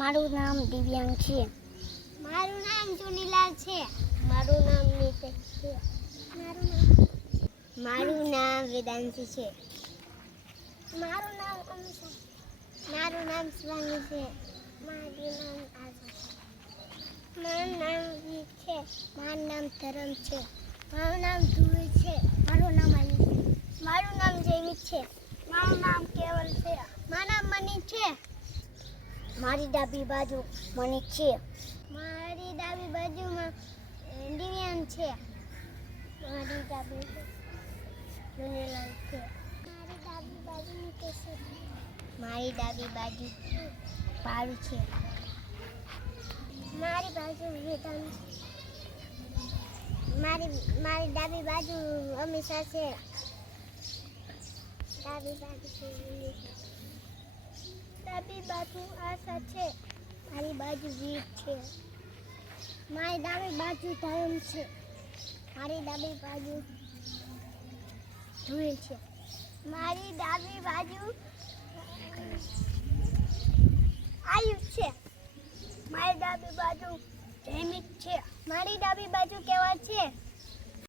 મારું નામ દિવ્યાંગ છે. મારું નામ ચુનીલાલ છે. મારું નામ નીતેશ છે. મારું નામ વેદાંશી છે. મારું નામ અમીષા. મારું નામ સ્વામી છે. મારું નામ આશા છે. મારું નામ વીર છે. મારું નામ ધરમ છે. મારું નામ ધ્રુવ છે. મારું નામ અનિલ છે. મારું નામ જૈવિક છે. મારું નામ કેવલ છે. મારું નામ મનીષ છે. મારી ડાબી બાજુ મનીષ છે. મારી ડાબી બાજુમાં દિવ્યાંગ છે. મારી ડાબી ચુનીલાલ છે. મારી ડાબી બાજુ નીતેશ છે. મારી ડાબી બાજુ પારુ છે. મારી બાજુ વેદાંત. મારી ડાબી બાજુ અમીષા છે. ડાબી બાજુ ડાબી બાજુ આશા છે. મારી બાજુ વીર છે. મારી ડાબી બાજુ ધરમ છે. મારી ડાબી બાજુ ધ્રુવ છે. મારી ડાબી બાજુ આયુષ છે. મારી ડાબી બાજુ જૈમિક છે. મારી ડાબી બાજુ કેવા છે.